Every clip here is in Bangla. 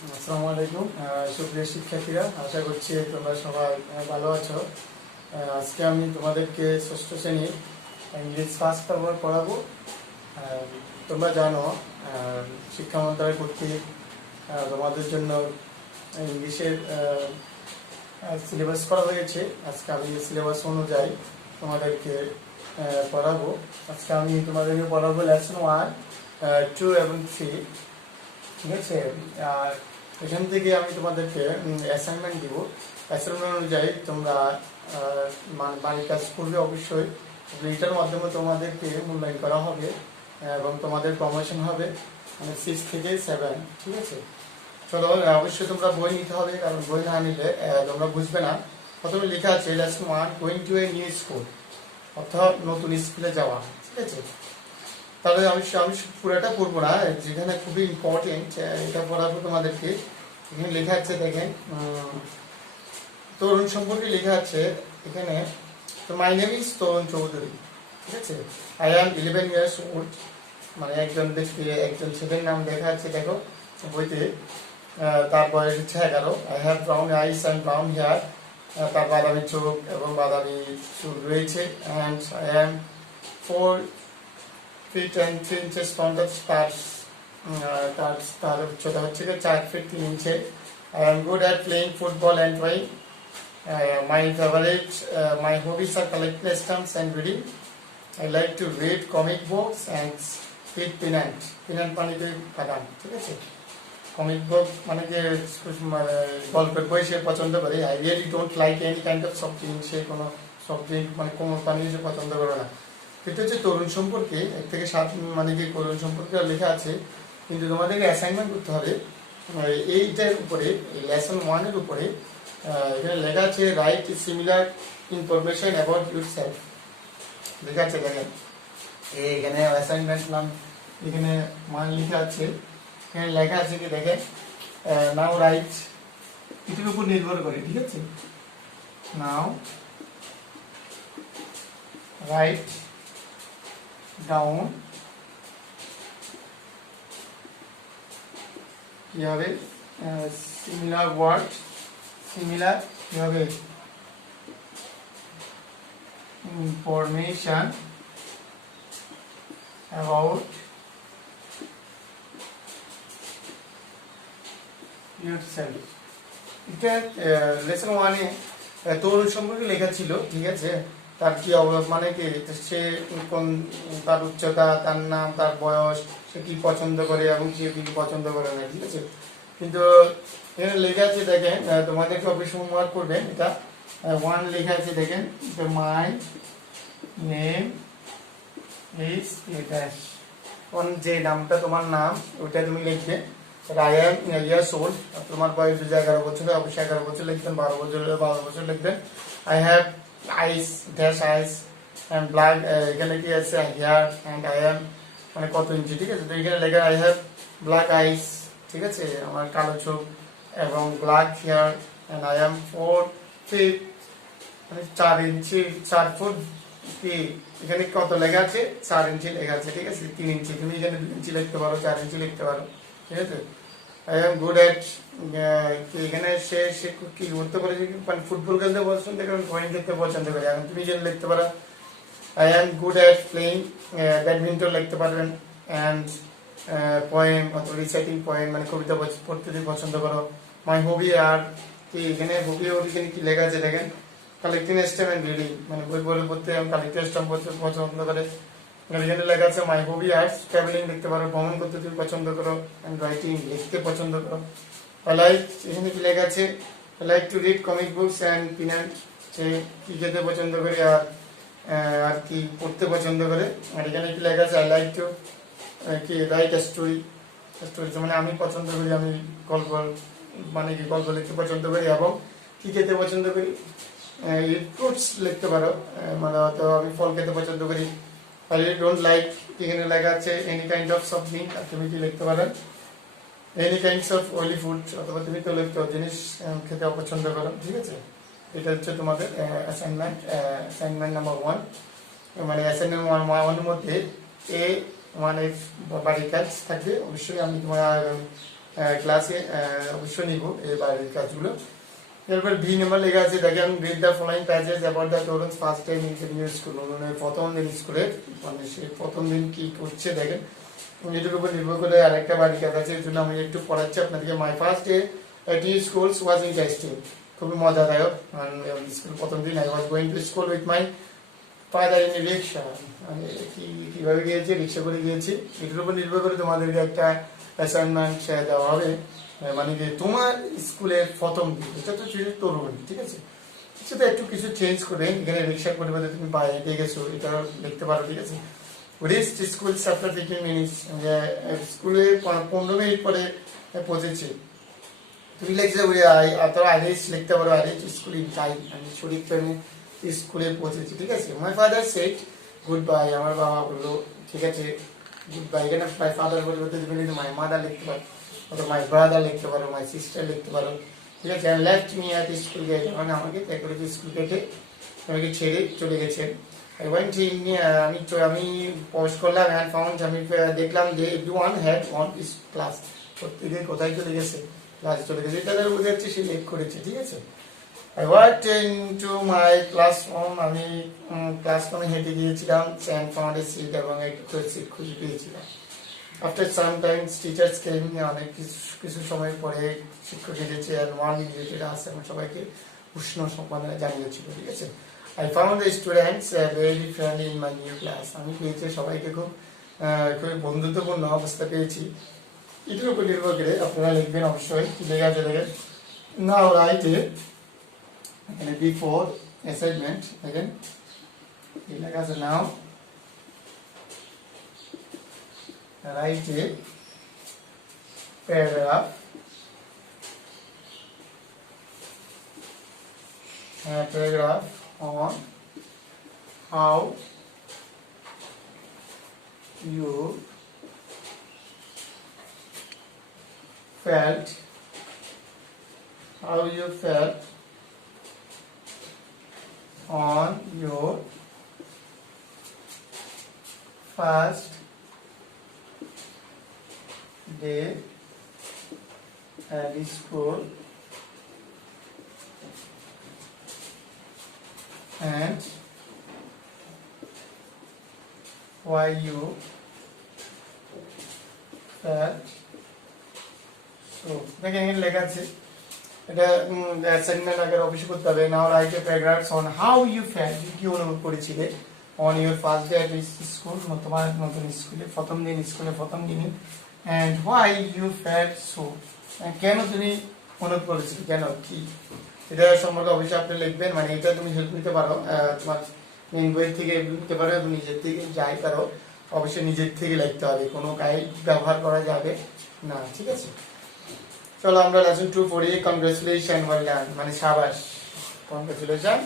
আসসালামু আলাইকুম সুপ্রিয় শিক্ষার্থীরা, আশা করছি তোমরা সবাই ভালো আছো। আজকে আমি তোমাদেরকে ষষ্ঠ শ্রেণীর ইংলিশ ফার্স্ট পেপার পড়াবো। তোমরা জানো শিক্ষা মন্ত্রণালয় কর্তৃক তোমাদের জন্য ইংলিশের সিলেবাস করা হয়েছে। আজকে আমি সিলেবাস অনুযায়ী তোমাদেরকে পড়াবো। আজকে আমি তোমাদেরকে পড়াবো লেসন 1, 2 এবং 3। ঠিক আছে, আর এখান থেকে আমি তোমাদেরকে অ্যাসাইনমেন্ট দিব। অ্যাসাইনমেন্ট অনুযায়ী তোমরা বাড়ির কাজ করবে অবশ্যই। এটার মাধ্যমে তোমাদেরকে মূল্যায়ন করা হবে এবং তোমাদের প্রমোশন হবে 6 থেকে 7। ঠিক আছে, চলো অবশ্যই তোমরা বই নিতে হবে, কারণ বই না নিলে তোমরা বুঝবে না। প্রথমে লেখা আছে lesson 1, going to a new school, অর্থাৎ নতুন স্কুলে যাওয়া। ঠিক আছে, তাহলে আমি পুরোটা পড়বো না, যেখানে খুবই ইম্পর্টেন্ট এটা পড়াবো তোমাদেরকে। এখানে লেখা আছে, দেখেন তরুণ সম্পর্কে লেখা আছে এখানে। তো মাই নেম ইজ তরুণ চৌধুরী। ঠিক আছে, আই অ্যাম 11 years old, মানে একজন ব্যক্তি, একজন ছেলের নাম লেখা আছে দেখো বইতে। তার বয়স হচ্ছে 11। I have brown eyes and brown hair, তার বাদামি চোখ এবং বাদামি চুল রয়েছে। And I am 4 feet and 3 inches from the stars. তার উচ্চতা হচ্ছে 4 feet 3 inches. I am good at playing football and drawing. My hobbies are collecting stamps and reading. I like to read comic books and read peanut. Peanut মানে কি বাদাম। ঠিক আছে, কমিক বুক মানে যে গল্পের বই সে পছন্দ করে। I really don't like any kind of soft drink. সে কোনো সফট ড্রিঙ্ক মানে কোমল পানীয় সে পছন্দ করে না। এটা হচ্ছে তরুণ সম্পর্কে 1 থেকে 7 মানে কি তরুণ সম্পর্কে লেখা আছে, কিন্তু তোমাদেরকে অ্যাসাইনমেন্ট করতে হবে এইটার উপরে, লেসন 1 এর উপরে। এখানে লেখা আছে right similar information about yourself, লেখা আছে দেখেন। এখানে অ্যাসাইনমেন্ট নাম এখানে মান লেখা আছে। এখানে লেখা আছে কি দেখেন, নাও রাইট, এটার উপর নির্ভর করে। ঠিক আছে, নাও রাইট ডাউন কি হবে সিমিলার ওয়ার্ড, সিমিলার কি হবে ইনফরমেশন অ্যাবাউট ইয়োরসেলফ। এটা লেসন 1 এ তরুণ সম্পর্কে লেখা ছিল। ঠিক আছে, তার কি মানে কি সে কোন, তার উচ্চতা, তার নাম, তার বয়স, সে কি পছন্দ করে এবং সে কি পছন্দ করে না। ঠিক আছে, কিন্তু এখানে লেখা আছে দেখেন, তোমাদেরকে অবশ্যই হোমওয়ার্ক করবেন। এটা 1 লেখা আছে দেখেন, মাই নেম ইজ ড্যাশ। যে নামটা তোমার নাম ওইটা তুমি লিখবে। আই অ্যাম ইয়ার্স ওল্ড, তোমার বয়স যদি 11 বছর হয় অবশ্যই 11 বছর লিখবেন। 12 বছর হলে 12 বছর লিখবেন। I have eyes dash eyes and black, এখানে কি আছে হেয়ার অ্যান্ড আই অ্যাম মানে কত ইঞ্চি। ঠিক আছে, তো এখানে লেখা আই হ্যাভ ব্ল্যাক আইস। ঠিক আছে, আমার কালো চোখ এবং black hair and I am 4 feet মানে 4 ইঞ্চি, 4 ফুট কি এখানে কত লেখা আছে 4 ইঞ্চি লেখা আছে। ঠিক আছে, 3 ইঞ্চি, তুমি এখানে 2 ইঞ্চি লিখতে পারো, 4 ইঞ্চি লিখতে পারো। ঠিক আছে, আই এম গুড এট, এখানে সে কি করতে পারে, মানে ফুটবল খেলতে পছন্দ করে, ড্রয়িং করতে পছন্দ করে। এখন তুমি যেন লিখতে পারো I am good at playing badminton লিখতে পারবেন। অ্যান্ড পোয়েম অথবা রিসাইটিং পোয়েম মানে কবিতা পড়তে যদি পছন্দ করো। মাই হবি আর কি, এখানে হবি এখানে কি লেখা আছে দেখেন, কালেক্টিং স্ট্যাম্প অ্যান্ড রিডিং মানে বই বই পড়তে এবং কালেক্টিং স্ট্যাম্প পড়তে পছন্দ করে। এখানে লেখা আছে মাই হবি আর্টস, ট্রাভেলিং লিখতে পারো, ভ্রমণ করতে তুমি পছন্দ করো। অ্যান্ড রাইটিং লিখতে পছন্দ করো। আই লাইক, এখানে কি লেখা আছে I like to read comic books and peanut, সে কি খেতে পছন্দ করে আর কি পড়তে পছন্দ করে। আর এখানে কি লেখা আছে আই লাইক টু কি রাইট স্টোরি, স্টোরি মানে আমি পছন্দ করি, আমি গল্প মানে কি গল্প লিখতে পছন্দ করি এবং কি খেতে পছন্দ করি, ফ্রুটস লিখতে পারো, মানে হয়তো আমি ফল খেতে পছন্দ করি। আই ডোন্ট লাইক, এখানে লেখা আছে এনি কাইন্ড অফ সফট, আর তুমি কি লিখতে পারো any kinds of oily food, অথবা তুমি তৈলাক্ত জিনিস খেতে অপছন্দ করো। ঠিক আছে, এটা হচ্ছে তোমাদের অ্যাসাইনমেন্ট নাম্বার 1। মানে অ্যাসাইনমেন্ট 1 এর মধ্যে A1 এর বাড়ির কাজ থাকবে। অবশ্যই আমি তোমার ক্লাসে অবশ্যই নিব এই বাইরের কাজগুলো। এরপর বি নাম্বার লেখা আছে, দেখেন read the following passage about the Tarun first time in new school, মানে প্রথম দিন স্কুলে, মানে সে প্রথম দিন কি করছে দেখেন। এটার উপর নির্ভর করে আরেকটা বাড়ির কাজ আছে, এর জন্য আমি একটু পড়াচ্ছি আপনাদেরকে। My first day at school was interesting, খুবই মজাদায়ক। স্কুল প্রথম দিন I was going to school with my father in rickshaw, আমি কিভাবে গিয়েছি, রিক্সা করে গিয়েছি। এটার উপর নির্ভর করে তোমাদেরকে একটা অ্যাসাইনমেন্ট দেওয়া হবে, মানে কি তোমার স্কুলের প্রথম দিন, এটা তো ছিল তরুণ, ঠিক আছে। সেটা একটু কিছু চেঞ্জ করে এখানে রিক্সা পরিবর্তে তুমি বাইরে দিয়ে গেছো, এটা লিখতে পারো, ঠিক আছে। রিস্ট স্কুল আফটার 15 মিনিটস, স্কুলে 15 মিনিট পরে পৌঁছেছি। তুমি লিখছো অথবা আই রিস্ট লিখতে পারো, I reached school in time, আমি সঠিক টাইমে স্কুলে পৌঁছেছি, ঠিক আছে। My father said good bye, আমার বাবা বললো ঠিক আছে গুড বাই। এখানে মাই ফাদার পরিবর্তে তুমি কিন্তু মাই মাদার লিখতে পারো, অথবা মাই ব্রাদার লিখতে পারো, মাই সিস্টার লিখতে পারো, ঠিক আছে। And left me at school gate, মানে আমাকে ত্যাগ করেছে স্কুল গেটে, আমাকে ছেড়ে চলে গেছেন। আমি পোস্ট করলাম অ্যান্ড ফাউন্ড, আমি দেখলাম যে এভরিওয়ান হ্যাড ওয়ান ক্লাস, প্রত্যেকে কোথায় চলে গেছে, ক্লাসে চলে গেছে। এটা বোঝা যাচ্ছে সে লেট করেছে, ঠিক আছে। I walked into my classroom, আমি ক্লাসরুমে হেঁটে গিয়েছিলাম, and found a seat, এবং একটা সিট খুঁজে পেয়েছিলাম। After some time teachers came, অনেক কিছু সময় পরে শিক্ষক এসেছে, and one greeted us, এবং সবাইকে উষ্ণ সম্মাননা জানিয়েছিল, ঠিক আছে। I found the students very friendly in my new class, আমি পেয়েছি সবাইকে খুবই বন্ধুত্বপূর্ণ অবস্থা পেয়েছি। এটির উপর নির্ভর করে আপনারা লিখবেন অবশ্যই, লেখা আছে দেখেন। Now write it এখানে বিফোর অ্যাসাইনমেন্ট, দেখেন এই লেখা আছে now write a paragraph on how you felt on your first day at school and why you felt so. দেখেন এখানে লেখা আছে, এটা অ্যাসাইনমেন্ট আগে অবশ্যই করতে হবে। Now write a paragraph on how you felt, কি অনুভব করেছিলে on your first day at school, তোমার নতুন স্কুলে প্রথম দিন, স্কুলে প্রথম দিনে। And why you felt so, কেন তুমি অনুভব করেছিলে, কেন কি, এটা সম্পর্কে অবশ্যই আপনি লিখবেন। মানে এটা তুমি হেল্প নিতে পারো, তোমার মেন বই থেকে লিখতে পারো, এবং নিজের থেকে যাই পারো অবশ্যই নিজের থেকে লিখতে হবে, কোনো গাইড ব্যবহার করা যাবে না, ঠিক আছে। চলো আমরা লেসন 2 পড়ি। কংগ্রেচুলেশন ওয়েল ডান, মানে সাবাস, কংগ্রেচুলেশন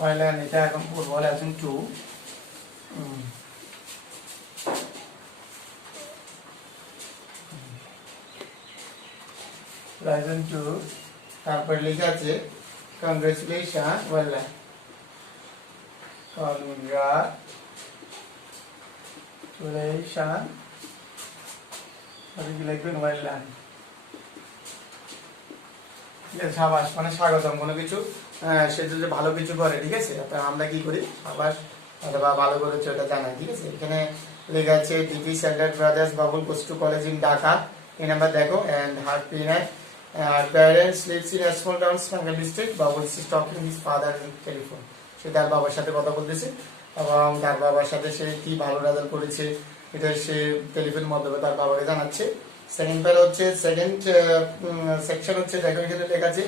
ওয়েল ডান, এটা এখন পড়বো লেসন 2। লেসন 2 তারপর লেখা আছে কংগ্রেচুলেশন ওয়েল ডান, কংগ্রেচুলেশন লিখবেন ওয়েল ডান, সাবাস মানে স্বাগতম, কোনো কিছু সে যদি ভালো কিছু করে, ঠিক আছে, আমরা কি করি সাবাস অথবা ভালো করেছে ওটা জানাই, ঠিক আছে। এখানে লেখা আছে ডিপি স্যান্ডার্ড ব্রাদার্স Babul goes to college in Dhaka, এই নাম্বার দেখো। And her parents lives in small town Tangail district, Babul is talking his father in telephone, সে তার বাবার সাথে কথা বলতেছে, এবং তার বাবার সাথে সে কি ভালো রেজাল্ট করেছে এটা সে টেলিফোনের মাধ্যমে তার বাবাকে জানাচ্ছে। সেকেন্ড প্যারা হচ্ছে, সেকেন্ড সেকশন হচ্ছে, দেখো এখানে লেখা আছে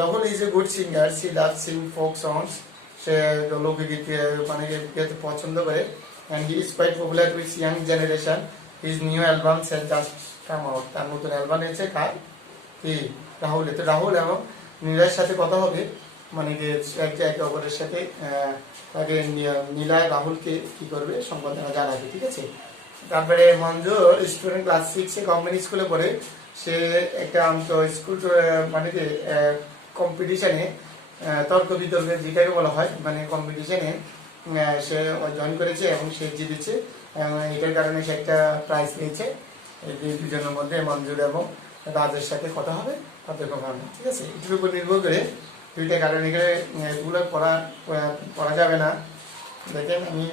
Rahul is a good singer, she love sing folk songs, সে লোকগীত মানে গীত পছন্দ করে। And he is quite popular with young generation, his new album has just come out, তার নতুন অ্যালবাম এসেছে কার, কি রাহুলের। তো রাহুল এবং নীলার সাথে কথা হবে, মানে একে অপরের সাথে তাকে নীলা রাহুলকে কি করবে সংবর্ধনা জানাবে, ঠিক আছে। তারপরে মঞ্জুর স্টুডেন্ট ক্লাস 6 গভর্নমেন্ট স্কুলে পড়ে, সে একটা স্কুল মানে কি কম্পিটিশনে তর্ক বিতর্কে যেটাকে বলা হয়, মানে কম্পিটিশনে সে জয়েন করেছে এবং সে জিতেছে, এবং এটার কারণে সে একটা প্রাইজ পেয়েছে। এই দুজনের মধ্যে মঞ্জুর এবং রাজের সাথে কথা হবে, তাদের কথা হবে, ঠিক আছে। এটির উপর নির্ভর করে দুইটা কারণ এগুলো পড়া যাবে না। দেখেন আমি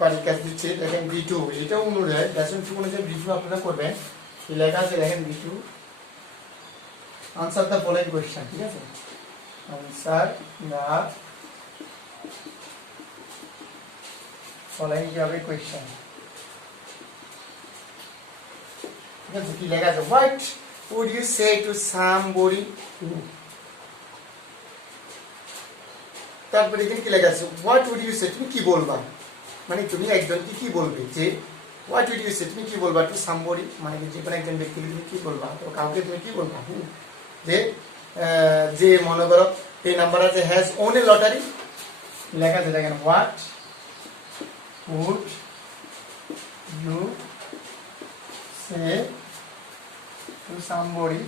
বাড়ির কাজ দিচ্ছি, দেখেন B2 এটাও অনুযায়ী লেসন 2 অনুযায়ী B2 আপনারা করবেন। এই লেখা আছে দেখেন B2 answer the following question, ঠিক আছে, আনসার দ্য ফলোইং কি হবে কোয়েশ্চেন, ঠিক আছে। কি লেখা আছে, what would you say to somebody who, তারপরে এখানে কি লেখা আছে, হোয়াট উড ইউ সে, তুমি কি বলবা, মানে তুমি একজনকে কি বলবে, যে হোয়াট উড ইউ সে, তুমি কি বলবা টু সামবডি, মানে যে কোনো একজন ব্যক্তিকে তুমি কি বলবা, তো কাউকে তুমি কি বলবা, যে মনে করো এই নাম্বার আছে হ্যাজ ওন এ লটারি, লেখা আছে দেখেন what would you say to somebody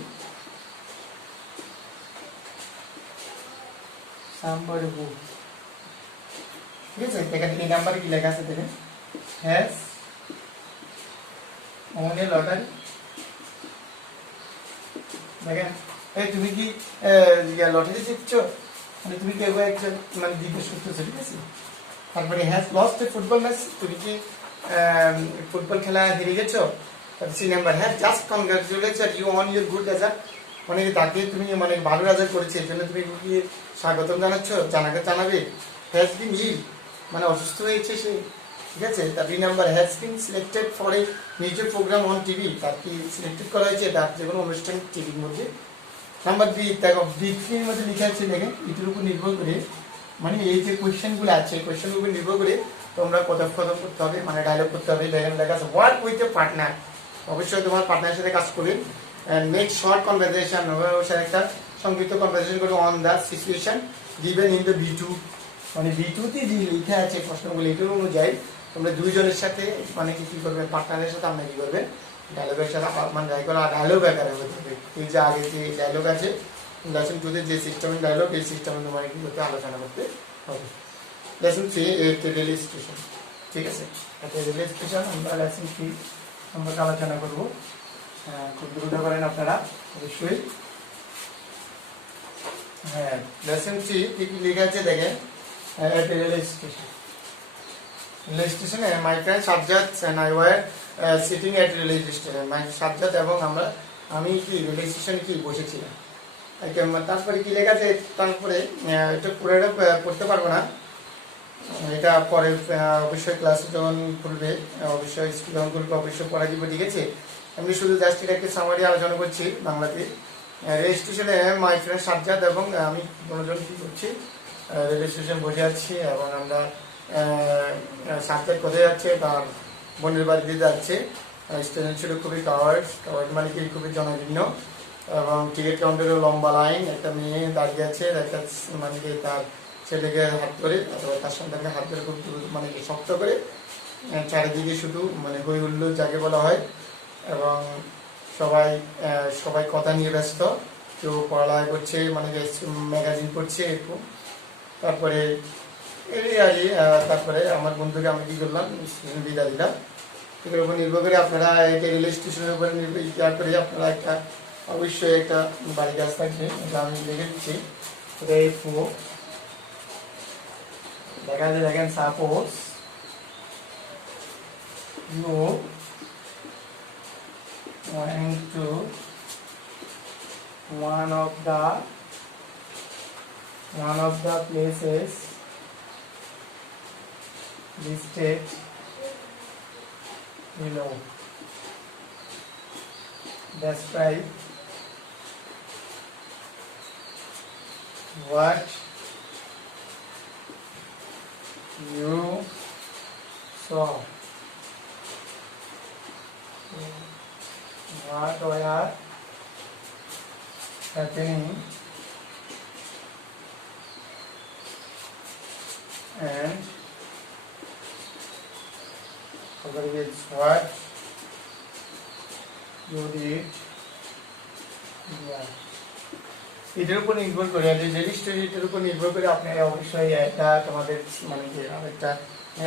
who, ঠিক আছে। দেখেন এই নাম্বারে কি লেখা আছে দেখেন হ্যাজ ওন এ লটারি, দেখেন এই তুমি কি লটারি জিতছো, মানে তুমি কেউ একজন মানে জিজ্ঞেস করতেছো, ঠিক আছে। তারপরে has lost a football match, তুমি কি ফুটবল খেলা হেরে গেছো, C number has just congratulation you on your good result, মানে তাকে তুমি মানে ভালো রেজাল্ট করেছে এর জন্য তুমি কি স্বাগতম জানাবে। হ্যাজ বিন ইল, মানে অসুস্থ হয়েছে সে, ঠিক আছে। তার B number has been selected for a music programme on TV, তার কি সিলেক্টেড করা হয়েছে তার যে কোনো অনুষ্ঠান টিভির মধ্যে। নাম্বার বি, দেখো B3 মধ্যে লেখা আছে দেখেন এটির উপর নির্ভর করে, মানে এই যে কোয়েশ্চেনগুলো আছে কোয়েশ্চেনের উপর নির্ভর করে তোমরা কথোপকথন করতে হবে, মানে ডায়লগ করতে হবে। দেখেন লেখা আছে ওয়ার্ক উইথ এ পার্টনার, অবশ্যই তোমার পার্টনারের সাথে কাজ করবেন। মেক শর্ট কনভারসেশন, ওর সাথে একটা সংক্ষিপ্ত কনভারসেশন করবে on the situation given in the B2, মানে B2তে যে লেখা আছে প্রশ্নগুলো এটার অনুযায়ী তোমরা দুইজনের সাথে মানে কি করবে, পার্টনারের সাথে আমরা কি করবে ডায়লগের সাথে মানে ডায়লগ আকারে হতে হবে। এই যে আগে যে ডায়লগ আছে লেসন 2 তে যে সিস্টেমের ডায়লগ, এই সিস্টেমে তোমার কি করতে আলোচনা করতে হবে। লেসন 3 রেলওয়ে স্টেশন, ঠিক আছে। রেলওয়ে স্টেশন আমরা লেসন 3 আমরা আলোচনা করব, খুব দ্রুত করেন আপনারা অবশ্যই। হ্যাঁ, লেসন 3 কি কি লেখা আছে দেখেন, রেলওয়ে স্টেশন, রেলওয়ে স্টেশনে my friend Sajjad and I were sitting at railway station, my Sajjad এবং আমি কি রেলওয়ে স্টেশনে কি বসেছিলাম। তারপরে কি লেখা আছে, তারপরে এটা পুরোটা পড়তে পারবো না, এটা পরে অবশ্যই ক্লাস যখন খুলবে অবশ্যই স্কুল যখন খুলবে অবশ্যই পড়া দিব, ঠিক আছে। আমি শুধু জাস্ট এটা একটা সামারি আলোচনা করছি বাংলাতে। রেল স্টেশনে মাই ফ্রেন্ড সাজ্জাদ এবং আমি দুজন কি করছি, রেল স্টেশন বসে আছি এবং আমরা সাজ্জাদ কোথায় যাচ্ছে, তার বোনের বাড়িতে যাচ্ছে। স্টেশন ছিল খুবই কাওয়ার্ড মানে কি খুবই জনকীর্ণ এবং টিকিট কাউন্টারের লম্বা লাইন, একটা মেয়ে দাঁড়িয়ে আছে, একটা মানে কি তার ছেলেকে হাত ধরে অথবা তার সন্তানকে হাত ধরে খুব মানে শক্ত করে, চারিদিকে শুধু মানে হই হুল্লোড় যাকে বলা হয় এবং সবাই কথা নিয়ে ব্যস্ত, কেউ পড়ালেখা করছে মানে ম্যাগাজিন পড়ছে এরকম। তারপরে তারপরে আমার বন্ধুকে আমি কি করলাম, বিদায় দিলাম। এটার উপর নির্ভর করে আপনারা এটা রেল স্টেশনের উপরে নির্ভর করে আপনারা একটা অবশ্যই একটা বাড়ি গাছ থাকবে, এটা আমি লিখে দিচ্ছি। দেখা যায় দেখেন suppose you went to one of the places listed below. Describe what you saw. What were happening and what you did. এটার উপর নির্ভর করে রেজিস্ট্রিটার উপর নির্ভর করে আপনারা অবশ্যই এটা তোমাদের মানে একটা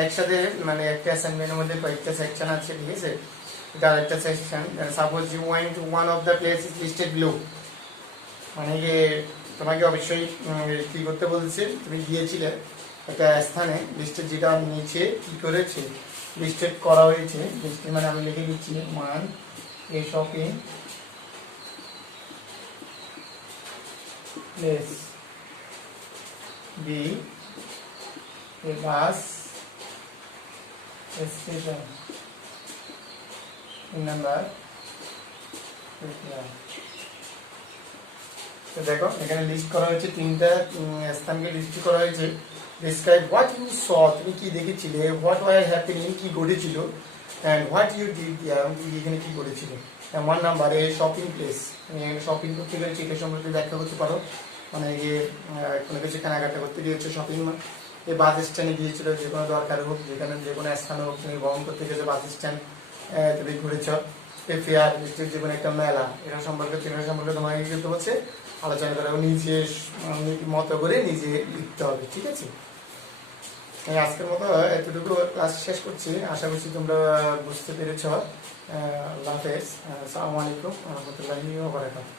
একসাথে মানে একটা অ্যাসাইনমেন্টের মধ্যে কয়েকটা সেকশন আছে, ঠিক আছে। এটা আরেকটা section. Suppose you went to one of the place is listed below, মানে যে তোমাকে অবশ্যই কি করতে বলছে, তুমি গিয়েছিলে একটা স্থানে, লিস্টেড যেটা নিচে কি করেছে লিস্টেড করা হয়েছে, লিস্টেড মানে আমি লিখে দিচ্ছি one A shopping place, B A bus station, number. তো দেখো এখানে লিস্ট করা হয়েছে তিনটা স্থানকে লিস্ট করা হয়েছে। ডিসক্রাইব হোয়াট ইউ স, তুমি কি দেখেছিলে, হোয়াট ওয়ার হ্যাপেনিং, কি ঘটেছিল, and what you did there, এখানে কি করেছিল। ওয়ান নাম্বারে শপিং প্লেস, শপিং করতে গেলে এটা সম্পর্কে ব্যাখ্যা করতে পারো, মানে যে কোনো কিছু কেনাকাটা করতে গিয়েছো শপিং, এই বাস স্ট্যান্ডে গিয়েছিল, যে কোনো দরকার হোক, যেখানে যে কোনো স্থানে হোক, তুমি ভ্রমণ করতে গেছো বাস স্ট্যান্ড তুমি ঘুরেছ। ফেয়ার নিশ্চয়ই যে কোনো একটা মেলা, এটা সম্পর্কে তোমাকে কি করতে হচ্ছে আলোচনা করা, নিজে মতো করে নিজে লিখতে হবে, ঠিক আছে। আজকের মতো এতটুকু ক্লাস শেষ করছি, আশা করছি তোমরা বুঝতে পেরেছ। আল্লাহ হাফেজ, আসসালামু আলাইকুম ওয়া রাহমাতুল্লাহি ওয়া বারাকাতুহু।